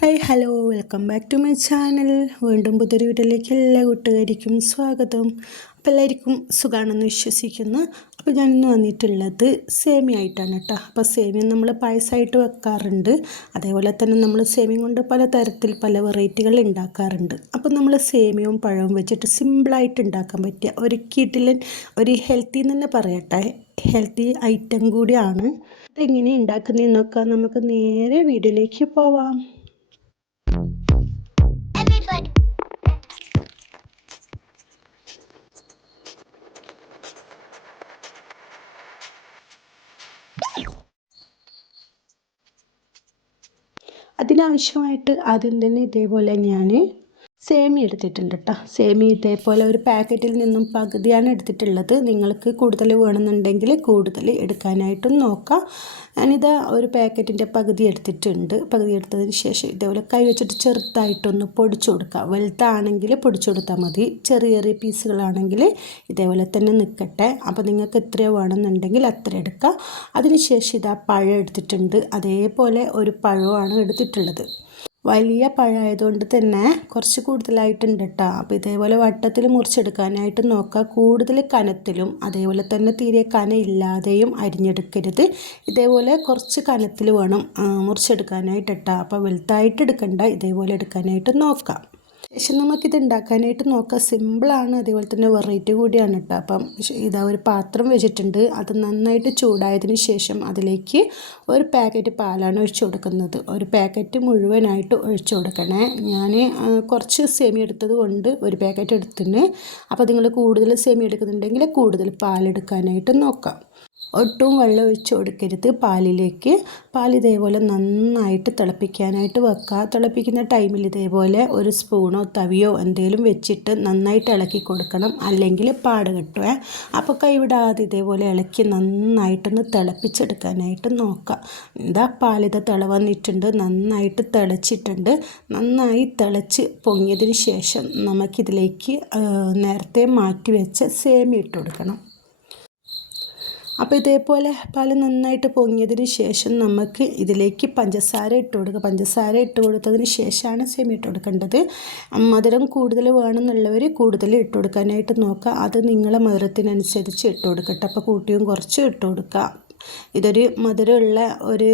Hi hello welcome back to my channel. വീണ്ടും പുതിയൊരു വീട്ടിലേക്ക് എല്ലാ കൂട്ടുകാർക്കും സ്വാഗതം. അപ്പോൾ എല്ലാവർക്കും സുഖമാണെന്ന് വിശ്വസിക്കുന്നു. അപ്പോൾ ഞാനിന്ന് വന്നിട്ടുള്ളത് സേമിയ ആയിട്ടാണ് കേട്ടോ. അപ്പോൾ സേമിയ നമ്മൾ പായസമായിട്ട് വെക്കാറുണ്ട്. അതേപോലെ തന്നെ നമ്മൾ സേമിയ കൊണ്ട് പല തരത്തിൽ പല വെറൈറ്റികൾ ഉണ്ടാക്കാറുണ്ട്. അപ്പോൾ നമ്മൾ സേമിയവും പഴവും വെച്ചിട്ട് സിമ്പിളായിട്ട് ഉണ്ടാക്കാൻ പറ്റിയ ഒരു കിടിലൻ ഒരു ഹെൽത്തി എന്ന് തന്നെ പറയട്ടെ, ഹെൽത്തി ഐറ്റം കൂടിയാണ്. അതെങ്ങനെ ഉണ്ടാക്കുന്നതെന്ന് നോക്കാം. നമുക്ക് നേരെ വീഡിയോയിലേക്ക് പോവാം. അതിനാവശ്യമായിട്ട് ആദ്യം തന്നെ ഇതേപോലെ ഞാൻ സേമിയ എടുത്തിട്ടുണ്ട് കേട്ടോ. സേമിയ ഇതേപോലെ ഒരു പാക്കറ്റിൽ നിന്നും പകുതിയാണ് എടുത്തിട്ടുള്ളത്. നിങ്ങൾക്ക് കൂടുതൽ വേണമെന്നുണ്ടെങ്കിൽ കൂടുതൽ എടുക്കാനായിട്ടും നോക്കാം. ഞാനിത് ഒരു പാക്കറ്റിൻ്റെ പകുതി എടുത്തിട്ടുണ്ട്. പകുതി എടുത്തതിന് ശേഷം ഇതേപോലെ കൈ വെച്ചിട്ട് ചെറുതായിട്ടൊന്ന് പൊടിച്ചു കൊടുക്കുക. വലുതാണെങ്കിൽ പൊടിച്ചു കൊടുത്താൽ മതി. ചെറിയ ചെറിയ പീസുകളാണെങ്കിൽ ഇതേപോലെ തന്നെ നിൽക്കട്ടെ. അപ്പോൾ നിങ്ങൾക്ക് എത്രയോ വേണമെന്നുണ്ടെങ്കിൽ അത്ര എടുക്കുക. അതിനുശേഷം ഇതാ പഴം എടുത്തിട്ടുണ്ട്. അതേപോലെ ഒരു പഴമാണ് എടുത്തിട്ടുള്ളത്. വലിയ പഴമായതുകൊണ്ട് തന്നെ കുറച്ച് കൂടുതലായിട്ടുണ്ട് കേട്ടോ. അപ്പോൾ ഇതേപോലെ വട്ടത്തിൽ മുറിച്ചെടുക്കാനായിട്ട് നോക്കുക. കൂടുതൽ കനത്തിലും അതേപോലെ തന്നെ തീരെ കനയില്ലാതെയും അരിഞ്ഞെടുക്കരുത്. ഇതേപോലെ കുറച്ച് കനത്തിൽ വേണം മുറിച്ചെടുക്കാനായിട്ട് കേട്ടോ. അപ്പോൾ വലുതായിട്ട് എടുക്കണ്ട, ഇതേപോലെ എടുക്കാനായിട്ട് നോക്കാം. ശേഷം നമുക്കിത് ഉണ്ടാക്കാനായിട്ട് നോക്കാം. സിമ്പിളാണ്, അതേപോലെ തന്നെ വെറൈറ്റി കൂടിയാണ് കേട്ടോ. അപ്പം ഇതാ ഒരു പാത്രം വെച്ചിട്ടുണ്ട്. അത് നന്നായിട്ട് ചൂടായതിന് ശേഷം അതിലേക്ക് ഒരു പാക്കറ്റ് പാലാണ് ഒഴിച്ചു കൊടുക്കുന്നത്. ഒരു പാക്കറ്റ് മുഴുവനായിട്ട് ഒഴിച്ചു കൊടുക്കണേ. ഞാൻ കുറച്ച് സേമിയ എടുത്തത് കൊണ്ട് ഒരു പാക്കറ്റ് എടുത്തിന്. അപ്പോൾ നിങ്ങൾ കൂടുതൽ സേമിയ എടുക്കുന്നുണ്ടെങ്കിൽ കൂടുതൽ പാലെടുക്കാനായിട്ട് നോക്കാം. ഒട്ടും വെള്ളം ഒഴിച്ച് കൊടുക്കരുത് പാലിലേക്ക്. പാൽ ഇതേപോലെ നന്നായിട്ട് തിളപ്പിക്കാനായിട്ട് വെക്കുക. തിളപ്പിക്കുന്ന ടൈമിൽ ഇതേപോലെ ഒരു സ്പൂണോ തവിയോ എന്തെങ്കിലും വെച്ചിട്ട് നന്നായിട്ട് ഇളക്കി കൊടുക്കണം, അല്ലെങ്കിൽ പാട് കിട്ടുക. അപ്പോൾ കൈവിടാതെ ഇതേപോലെ ഇളക്കി നന്നായിട്ടൊന്ന് തിളപ്പിച്ചെടുക്കാനായിട്ട് നോക്കുക. എന്താ പാലിത് വന്നിട്ടുണ്ട്, നന്നായിട്ട് തിളച്ചിട്ടുണ്ട്. നന്നായി തിളച്ച് പൊങ്ങിയതിന് ശേഷം നമുക്കിതിലേക്ക് നേരത്തെ മാറ്റി വെച്ച സേമിയ ഇട്ട് കൊടുക്കണം. അപ്പോൾ ഇതേപോലെ പാൽ നന്നായിട്ട് പൊങ്ങിയതിന് ശേഷം നമുക്ക് ഇതിലേക്ക് പഞ്ചസാര ഇട്ട് കൊടുക്കുക. പഞ്ചസാര ഇട്ട് കൊടുത്തതിന് ശേഷമാണ് സേമിയ ഇട്ട് കൊടുക്കേണ്ടത്. മധുരം കൂടുതൽ വേണമെന്നുള്ളവർ കൂടുതൽ ഇട്ട് കൊടുക്കാനായിട്ട് നോക്കുക. അത് നിങ്ങളെ മധുരത്തിനനുസരിച്ച് ഇട്ട് കൊടുക്കട്ടെ. അപ്പോൾ കൂട്ടിയും കുറച്ച് ഇട്ട് കൊടുക്കുക. ഇതൊരു മധുരമുള്ള ഒരു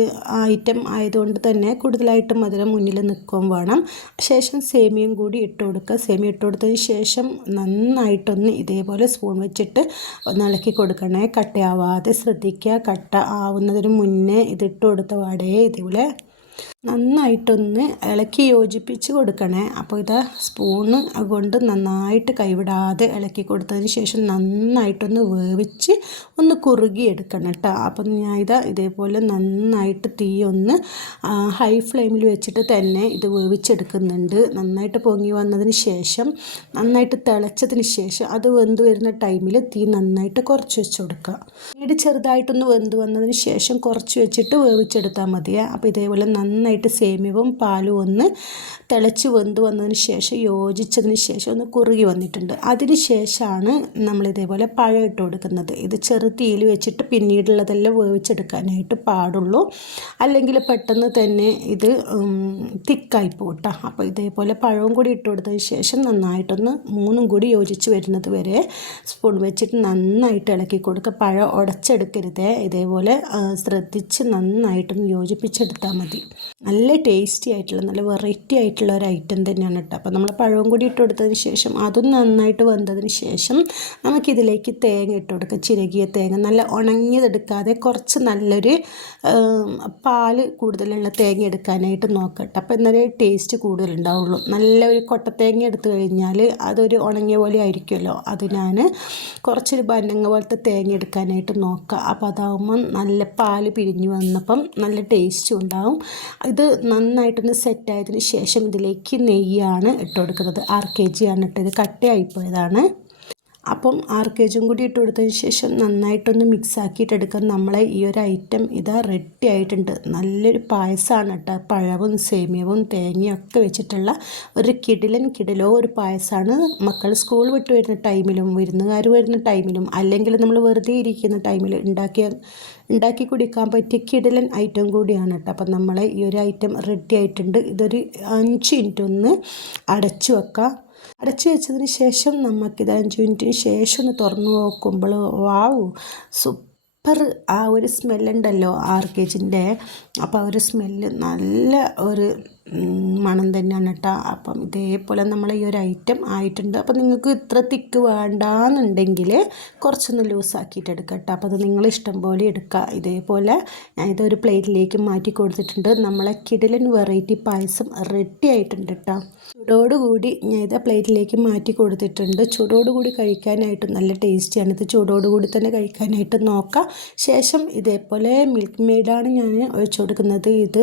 ഐറ്റം ആയതുകൊണ്ട് തന്നെ കൂടുതലായിട്ട് മധുരം മുന്നിൽ നിൽക്കുകയും വേണം. ശേഷം സേമിയയും കൂടി ഇട്ട് കൊടുക്കുക. സേമിയ ഇട്ട് കൊടുത്തതിന് ശേഷം നന്നായിട്ടൊന്ന് ഇതേപോലെ സ്പൂൺ വെച്ചിട്ട് ഒന്ന് ഇളക്കി കൊടുക്കണേ. കട്ടയാവാതെ ശ്രദ്ധിക്കുക. കട്ട ആവുന്നതിന് മുന്നേ ഇതിട്ട് കൊടുത്ത പാടേ ഇതേപോലെ നന്നായിട്ടൊന്ന് ഇളക്കി യോജിപ്പിച്ച് കൊടുക്കണേ. അപ്പോൾ ഇതാ സ്പൂണ് കൊണ്ട് നന്നായിട്ട് കൈവിടാതെ ഇളക്കി കൊടുത്തതിന് ശേഷം നന്നായിട്ടൊന്ന് വേവിച്ച് ഒന്ന് കുറുകി എടുക്കണം കേട്ടോ. അപ്പം ഞാൻ ഇതേപോലെ നന്നായിട്ട് തീ ഒന്ന് ഹൈ ഫ്ലെയിമിൽ വെച്ചിട്ട് തന്നെ ഇത് വേവിച്ചെടുക്കുന്നുണ്ട്. നന്നായിട്ട് പൊങ്ങി വന്നതിന് ശേഷം നന്നായിട്ട് തിളച്ചതിന് ശേഷം അത് വെന്ത് വരുന്ന ടൈമിൽ തീ നന്നായിട്ട് കുറച്ച് വെച്ച് കൊടുക്കുക. പിന്നീട് ചെറുതായിട്ടൊന്ന് വെന്ത് വന്നതിന് ശേഷം കുറച്ച് വെച്ചിട്ട് വേവിച്ചെടുത്താൽ മതിയേ. അപ്പോൾ ഇതേപോലെ നന്നായിട്ട് സേമിയവും പാലും ഒന്ന് തിളച്ച് വെന്ത് വന്നതിന് ശേഷം യോജിച്ചതിന് ശേഷം ഒന്ന് കുറുകി വന്നിട്ടുണ്ട്. അതിന് ശേഷമാണ് നമ്മൾ ഇതേപോലെ പഴം ഇട്ട് കൊടുക്കുന്നത്. ഇത് ചെറു തീയിൽ വെച്ചിട്ട് പിന്നീടുള്ളതെല്ലാം വേവിച്ചെടുക്കാനായിട്ട് പാടുള്ളൂ, അല്ലെങ്കിൽ പെട്ടെന്ന് തന്നെ ഇത് തിക്കായി പോട്ടാ. അപ്പോൾ ഇതേപോലെ പഴവും കൂടി ഇട്ട് കൊടുത്തതിന് ശേഷം നന്നായിട്ടൊന്ന് മൂന്നും കൂടി യോജിച്ച് വരുന്നത് വരെ സ്പൂൺ വെച്ചിട്ട് നന്നായിട്ട് ഇളക്കി കൊടുക്കുക. പഴം ഉടച്ചെടുക്കരുതേ. ഇതേപോലെ ശ്രദ്ധിച്ച് നന്നായിട്ടൊന്ന് യോജിപ്പിച്ചെടുത്താൽ മതി. നല്ല ടേസ്റ്റി ആയിട്ടുള്ള നല്ല വെറൈറ്റി ആയിട്ടുള്ള ഒരു ഐറ്റം തന്നെയാണ് കേട്ടോ. അപ്പോൾ നമ്മൾ പഴവും കൂടി ഇട്ട് കൊടുത്തതിന് ശേഷം അതും നന്നായിട്ട് വെന്തതിന് ശേഷം നമുക്കിതിലേക്ക് തേങ്ങ ഇട്ട് കൊടുക്കുക. ചിരകിയ തേങ്ങ, നല്ല ഉണങ്ങിയതെടുക്കാതെ കുറച്ച് നല്ലൊരു പാല് കൂടുതലുള്ള തേങ്ങ എടുക്കാനായിട്ട് നോക്കട്ടെ. അപ്പോൾ എന്നാലേ ടേസ്റ്റ് കൂടുതലുണ്ടാവുള്ളൂ. നല്ലൊരു കൊട്ടത്തേങ്ങ എടുത്തു കഴിഞ്ഞാൽ അതൊരു ഉണങ്ങിയ പോലെ ആയിരിക്കുമല്ലോ. അത് ഞാൻ കുറച്ചൊരു ബന്നങ്ങ പോലത്തെ തേങ്ങ എടുക്കാനായിട്ട് നോക്കുക. അപ്പോൾ അതാവുമ്പം നല്ല പാല് പിരിഞ്ഞു വന്നപ്പം നല്ല ടേസ്റ്റും ഉണ്ടാവും. ഇത് നന്നായിട്ടൊന്ന് സെറ്റായതിന് ശേഷം ഇതിലേക്ക് നെയ്യാണ് ഇട്ട് കൊടുക്കുന്നത്. 6 kg ആണ് ഇട്ടത്. കട്ടയായിപ്പോയതാണ്. അപ്പം 6 kg കൂടി ഇട്ട് കൊടുത്തതിന് ശേഷം നന്നായിട്ടൊന്ന് മിക്സ് ആക്കിയിട്ടെടുക്കാം. നമ്മളെ ഈ ഒരു ഐറ്റം ഇതാ റെഡി ആയിട്ടുണ്ട്. നല്ലൊരു പായസമാണ് കേട്ടോ. പഴവും സേമിയവും തേങ്ങയും ഒക്കെ വെച്ചിട്ടുള്ള ഒരു കിടിലോ ഒരു പായസമാണ്. മക്കൾ സ്കൂൾ വിട്ട് വരുന്ന ടൈമിലും വിരുന്നുകാർ വരുന്ന ടൈമിലും അല്ലെങ്കിൽ നമ്മൾ വെറുതെ ഇരിക്കുന്ന ടൈമിൽ ഉണ്ടാക്കി കുടിക്കാൻ പറ്റിയ കിടിലൻ ഐറ്റം കൂടിയാണ് കേട്ടോ. അപ്പം നമ്മളെ ഈ ഒരു ഐറ്റം റെഡി ആയിട്ടുണ്ട്. ഇതൊരു 5 മിനിറ്റ് ഒന്ന് അടച്ചു വെക്കാം. അടച്ചു വെച്ചതിന് ശേഷം നമുക്കിത് 5 മിനിറ്റിന് ശേഷം ഒന്ന് തുറന്നു നോക്കുമ്പോൾ വാവ്, സൂപ്പർ ആ ഒരു സ്മെല്ലുണ്ടല്ലോ 6 kgൻ്റെ. അപ്പോൾ ആ ഒരു സ്മെല്ല് നല്ല ഒരു മണം തന്നെയാണ് കേട്ടോ. അപ്പം ഇതേപോലെ നമ്മൾ ഈ ഒരു ഐറ്റം ആയിട്ടുണ്ട്. അപ്പം നിങ്ങൾക്ക് ഇത്ര തിക്ക് വേണ്ടാന്നുണ്ടെങ്കിൽ കുറച്ചൊന്ന് ലൂസാക്കിയിട്ട് എടുക്കാം കേട്ടോ. അപ്പോൾ അത് നിങ്ങൾ ഇഷ്ടം പോലെ എടുക്കുക. ഇതേപോലെ ഞാൻ ഇതൊരു പ്ലേറ്റിലേക്ക് മാറ്റി കൊടുത്തിട്ടുണ്ട്. നമ്മളെ കിടിലൻ വെറൈറ്റി പായസം റെഡി ആയിട്ടുണ്ട് കേട്ടോ. ചൂടോടുകൂടി ഞാൻ ഇത് പ്ലേറ്റിലേക്ക് മാറ്റി കൊടുത്തിട്ടുണ്ട്. ചൂടോടുകൂടി കഴിക്കാനായിട്ട് നല്ല ടേസ്റ്റിയാണ്. ഇത് ചൂടോടുകൂടി തന്നെ കഴിക്കാനായിട്ട് നോക്കാം. ശേഷം ഇതേപോലെ മിൽക്ക് മെയ്ഡാണ് ഞാൻ ഒഴിച്ചു കൊടുക്കുന്നത്. ഇത്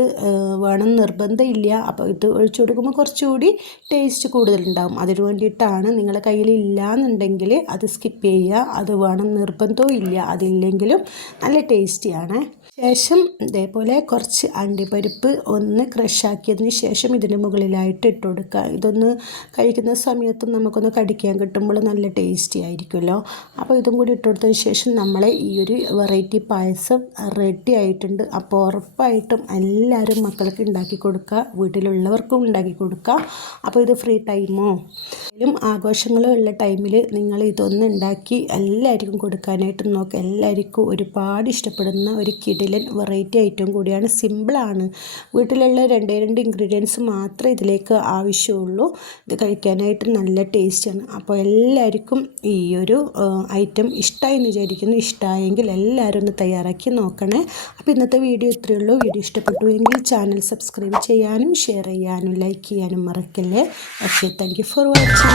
വേണം നിർബന്ധമില്ല. അപ്പോൾ ഇത് ഒഴിച്ചു കൊടുക്കുമ്പോൾ കുറച്ചുകൂടി ടേസ്റ്റ് കൂടുതലുണ്ടാകും. അതിന് വേണ്ടിയിട്ടാണ്. നിങ്ങളുടെ കയ്യിൽ ഇല്ലയെന്നുണ്ടെങ്കിൽ അത് സ്കിപ്പ് ചെയ്യുക. അത് വേണം നിർബന്ധവും ഇല്ല. അതില്ലെങ്കിലും നല്ല ടേസ്റ്റിയാണ്. ശേഷം ഇതേപോലെ കുറച്ച് അണ്ടിപ്പരിപ്പ് ഒന്ന് ക്രഷാക്കിയതിന് ശേഷം ഇതിന് മുകളിലായിട്ട് ഇട്ട് കൊടുക്കുക. ഇതൊന്ന് കഴിക്കുന്ന സമയത്ത് നമുക്കൊന്ന് കടിക്കാൻ കിട്ടുമ്പോൾ നല്ല ടേസ്റ്റി ആയിരിക്കുമല്ലോ. അപ്പോൾ ഇതും കൂടി ഇട്ട് കൊടുത്തതിന് ശേഷം നമ്മളെ ഈ ഒരു വെറൈറ്റി പായസം റെഡി ആയിട്ടുണ്ട്. അപ്പോൾ ഉറപ്പായിട്ടും എല്ലാവരും മക്കൾക്ക് ഉണ്ടാക്കി കൊടുക്കുക, വീട്ടിലുള്ളവർക്കും ഉണ്ടാക്കി കൊടുക്കുക. അപ്പോൾ ഇത് ഫ്രീ ടൈമോ ആഘോഷങ്ങളോ ഉള്ള ടൈമിൽ നിങ്ങൾ ഇതൊന്ന് ഉണ്ടാക്കി എല്ലാവർക്കും കൊടുക്കാനായിട്ട് നോക്കുക. എല്ലാവർക്കും ഒരുപാട് ഇഷ്ടപ്പെടുന്ന ഒരു കിടിലൻ വെറൈറ്റി ഐറ്റം കൂടിയാണ്. സിമ്പിളാണ്. വീട്ടിലുള്ള 2 ഇൻഗ്രീഡിയൻസ് മാത്രമേ ഇതിലേക്ക് ആവശ്യമുള്ളൂ. ഇത് കഴിക്കാനായിട്ട് നല്ല ടേസ്റ്റാണ്. അപ്പോൾ എല്ലാവർക്കും ഈ ഒരു ഐറ്റം ഇഷ്ടമായി എന്ന് വിചാരിക്കുന്നു. ഇഷ്ടമായെങ്കിൽ എല്ലാവരും ഒന്ന് തയ്യാറാക്കി നോക്കണേ. അപ്പോൾ ഇന്നത്തെ വീഡിയോ ഇത്രയേ ഉള്ളൂ. വീഡിയോ ഇഷ്ടപ്പെട്ടു എങ്കിൽ ചാനൽ സബ്സ്ക്രൈബ് ചെയ്യാനും ഷെയർ ചെയ്യാനും ലൈക്ക് ചെയ്യാനും മറക്കല്ലേ. Okay, thank you for watching.